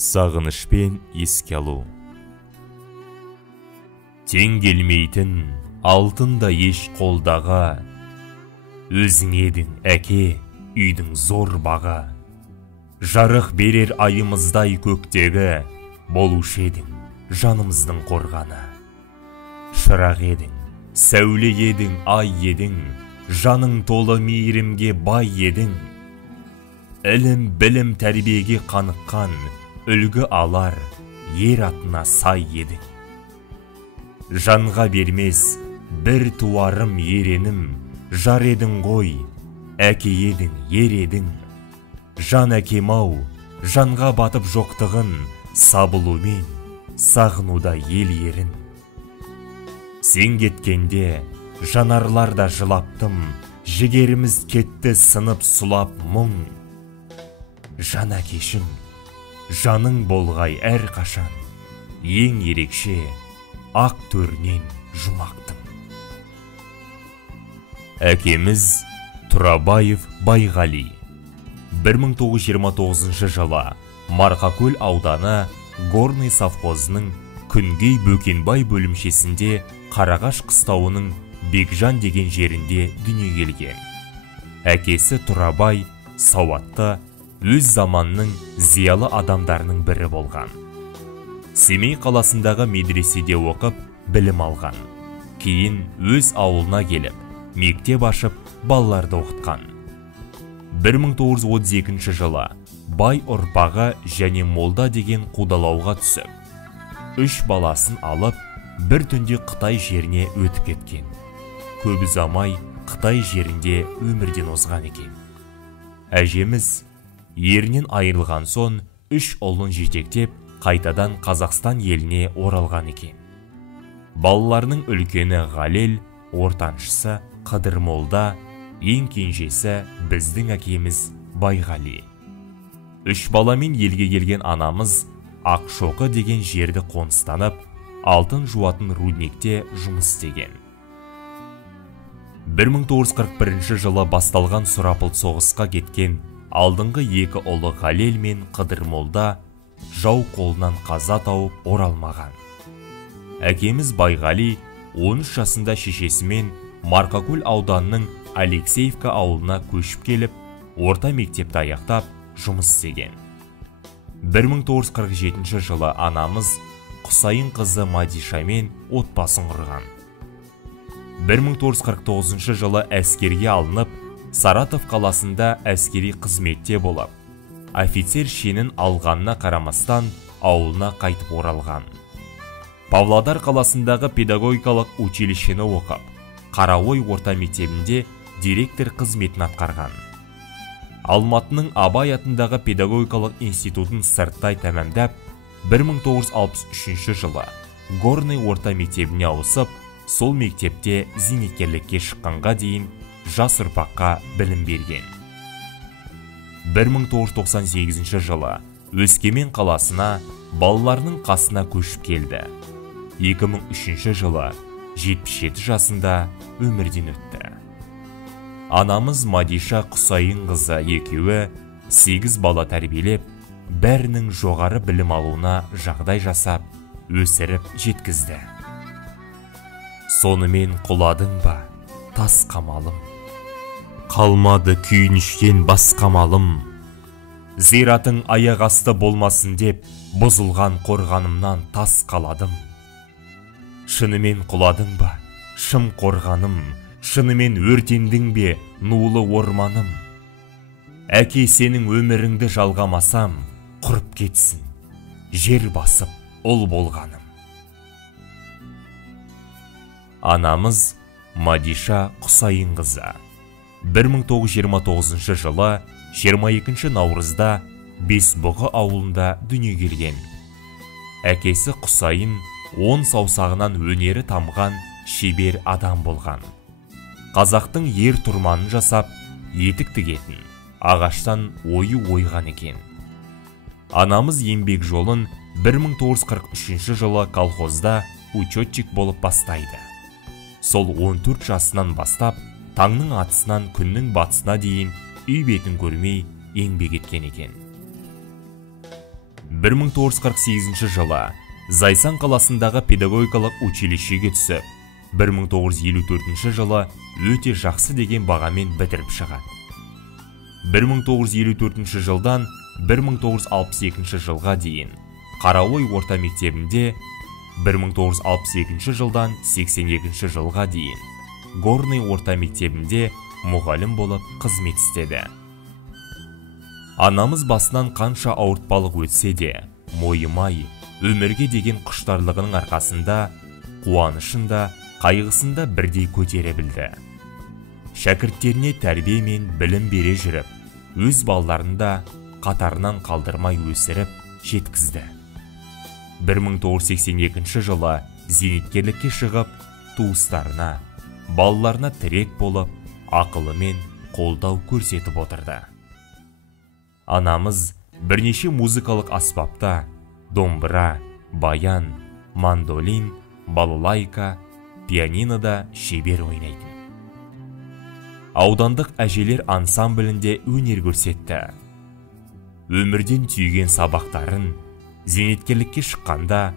Сағынышпен еске алу. Тең келмейтін алтында еш қолдаға, өзің едің әке үйдің зор баға. Жарық берер айымыздай көктегі, болушы едің жанымыздың қорғаны. Шырақ едің, сәуле едің, ай едің, жаның толы мейірімге бай едің. Ілім, білім, тәрбиеге қаныққан, үлгі алар, ер атына сай едің. Жанға бермес бір туарым еренім, жар едің ғой, әке едің, ер едің. Жан әкем-ау, жанға батып жоқтығын, сабылумен сағынуда ел ерін. Сен кеткенде жанарларда жылаптым, жігеріміз кетті сынып сұлап мұң. Жан әкешім, жаның болғай әр қашан, ең ерекше ақ төрінен жұмақтың. Әкеміз Тұрабаев Байғали 1929 жылы Марқакөл ауданы Горный совхозының Күнгей Бөкенбай бөлімшесінде Қарағаш қыстауының Бекжан деген жерінде дүниеге келген. Әкесі Тұрабай сауатты, өз заманның зиялы адамдарының бірі болған. Семей қаласындағы медреседе оқып, білім алған. Кейін өз ауылына келіп, мектеп ашып, балаларды оқытқан. 1932 жылы бай ұрпағы және молда деген қудалауға түсіп, 3 баласын алып, бір түнде Қытай жеріне өтіп кеткен. Көп ұзамай Қытай жерінде өмірден озған екен. Әжеміз ерінен айырылған соң 3 ұлын жетектеп, қайтадан Қазақстан еліне оралған екен. Балаларының үлкені Ғалел, ортаншысы Қыдыр молда, ең кенжесі біздің әкеміз Байғали. 3 баламен елге келген анамыз Ақшоқы деген жерді қоныстанып, алтын жуатын рудникте жұмыс істеген. 1941 жылы басталған сұрапыл соғысқа кеткен алдыңғы 2 ұлы Ғалел мен Қыдыр молда жау қолынан қаза тауып оралмаған. Әкеміз Байғали 13 жасында шешесімен Марқакөл ауданының Алексеевка ауылына көшіп келіп, орта мектепті аяқтап жұмыс істеген. 1947 жылы анамыз Құсайын қызы Мадишамен отбасын құрған. 1949 жылы әскерге алынып, Саратов қаласында әскери қызметте болып, офицер шенін алғанына қарамастан ауылына қайтып оралған. Павлодар қаласындағы педагогикалық училищені оқып, Қараой орта мектебінде директор қызметін атқарған. Алматының Абай атындағы педагогикалық институтын сырттай тәмамдап, 1963 жылы Горный орта мектебіне ауысып, сол мектепте зейнеткерлікке шыққанға дейін жас ұрпаққа білім берген. 1998 жылы Өскемен қаласына балаларының қасына көшіп келді. 2003 жылы 77 жасында өмірден өтті. Анамыз Мадиша Құсайын қызы екеуі 8 бала тәрбиелеп, бәрінің жоғары білім алуына жағдай жасап, өсіріп жеткізді. Сонымен құладың ба, тас қамалым? Қалмады күйініштен басқа малым. Зиратың аяқ асты болмасын деп, бұзылған қорғанымнан тас қаладым. Шынымен құладың ба, шым қорғаным? Шынымен өртендің бе, нулы орманым? Әке, сенің өміріңді жалғамасам, құрып кетсін, жер басып ұл болғаным. Анамыз Мадиша Құсайын қызы 1929 жылы 22 наурызда Бесбұғы ауылында дүниеге келген. Әкесі Құсайын 10 саусағынан өнері тамған шебер адам болған. Қазақтың ер тұрманын жасап, етік тігетін, ағаштан ойы ойған екен. Анамыз еңбек жолын 1943 жылы колхозда учетчик болып бастайды. Сол 14 жасынан бастап, таңның атысынан күннің батысына дейін үй бетін көрмей еңбек еткен екен. 1948 жылы Зайсан қаласындағы педагогикалық училищеге түсіп, 1954 жылы өте жақсы деген бағамен бітіріп шығады. 1954 жылдан 1962 жылға дейін Қараой орта мектебінде, 1962 жылдан 82 жылға дейін Горный орта мектебінде мұғалім болып қызмет істеді. Анамыз басынан қанша ауыртпалық өтсе де, мойымай, өмірге деген құштарлығының арқасында, қуанышында, қайғысында бірдей көтере білді. Шәкірттеріне тәрбие мен білім бере жүріп, өз балаларында қатарынан қалдырмай өсіріп, жеткізді. 1982 жылы зейнеткерлікке шығып, туыстарына, балаларына тірек болып, ақылымен қолдау көрсетіп отырды. Анамыз бірнеше музыкалық аспапта, домбыра, баян, мандолин, балалайка, пианинода шебер ойнайтын. Аудандық әжелер ансамблінде өнер көрсетті. Өмірден түйген сабақтарын зейнеткерлікке шыққанда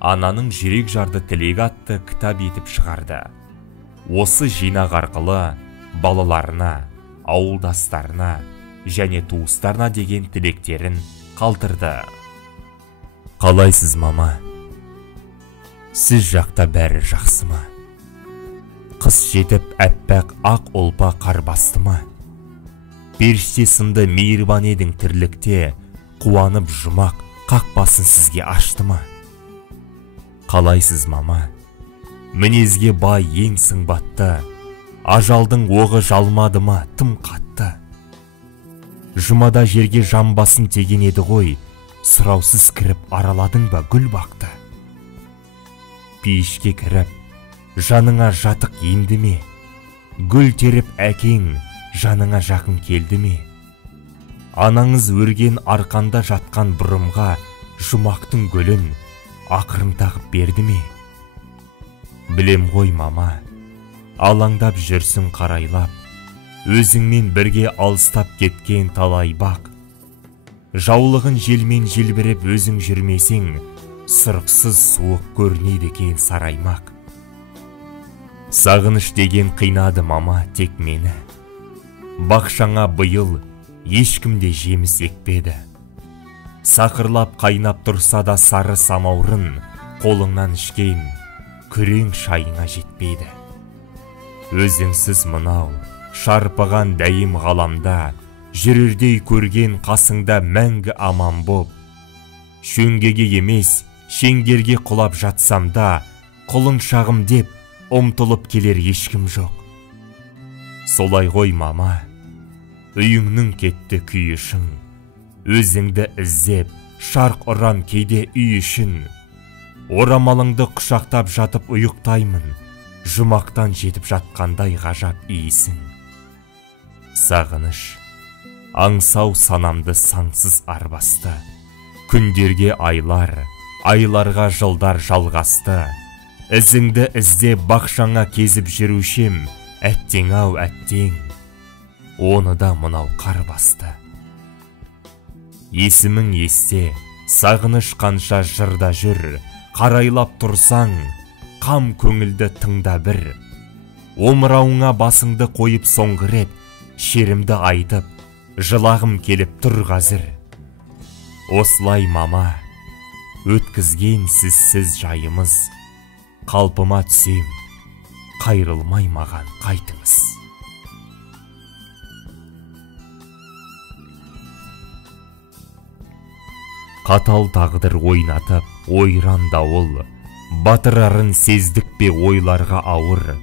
ананың жүрек жарды тілегі атты кітап етіп шығарды. Осы жинақ арқылы балаларына, ауылдастарына және туыстарына деген тілектерін қалдырды. Қалайсыз, мама? Сіз жақта бәрі жақсы ма? Қыс жетіп әппақ ақ олпа қар басты ма? Періште сынды мейірбан едің тірлікте, қуанып жұмақ қақпасын сізге ашты ма? Қалайсыз, мама? Мінезге бай ең сымбатты, ажалдың оғы жалмады ма тым қатты? Жұмада жерге жамбасын теген еді ғой, сұраусыз кіріп араладың ба гүл бақты? Пейішке кіріп, жаныңа жатық енді ме? Гүл теріп әкең жаныңа жақын келді ме? Анаңыз өрген арқанда жатқан бұрымға жұмақтың гүлін ақырын тағып берді ме? Білем ғой, мама, алаңдап жүрсің қарайлап, өзіңмен бірге алыстап кеткен талай бақ. Жаулығын желмен желбіріп өзің жүрмесең, сұрықсыз суық көрінеді екен сараймақ. Сағыныш деген қинады, мама, тек мені. Бақшаңа биыл ешкімде жеміс екпеді. Сақырлап қайнап тұрса да сары самаурын, қолыңнан ішкен күрең шайыңа жетпейді. Өзіңсіз мынау шарпыған дәйім ғаламда, жүрердей көрген қасыңда мәңгі аман боп. Шөңгеге емес, шеңгерге құлап жатсам да, құлын шағым деп ұмтылып келер ешкім жоқ. Солай ғой, мама, үйіңнің кетті күйішің, өзіңді іздеп шарқ ұрам кейде үй үшін. Орамалыңды құшақтап жатып ұйықтаймын, жұмақтан жетіп жатқандай ғажап иісің. Сағыныш аңсау санамды сансыз арбасты, күндерге айлар, айларға жылдар жалғасты. Ізіңді іздеп бақшаңа кезіп жүрушем, әттең ау әттең, оны да мынау қар басты. Есімің есте, сағыныш қанша жырда жүр, қарайлап тұрсаң, қам көңілді тыңда бір. Омырауыңа басыңды қойып соңғы рет, шерімді айтып, жылағым келіп тұр қазір. Осылай, мама, өткізген сізсіз жайымыз, қалпыма түсем, қайрылмай маған қайтыңыз. Қатал тағдыр ойнатып, ойран дауыл, батырарын сездік пе ойларға ауыр.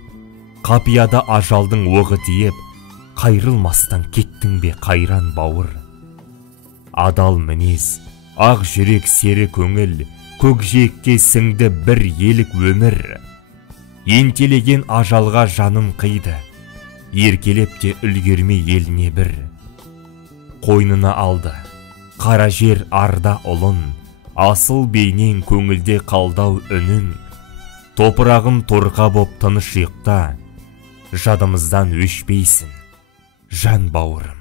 Қапияда ажалдың оғы тиіп, қайрылмастан кеттің бе қайран бауыр. Адал мінез, ақ жүрек сері көңіл, көкжиекке сіңді бір елік өмір. Ентелеген ажалға жанын қиды, еркелеп те үлгермей еліне бір. Қойнына алды, қара жер арда ұлын, асыл бейнен көңілде қалдау үнін. Топырағым торқа боп тыныш ұйықта, жадымыздан өшпейсің, жан бауырым.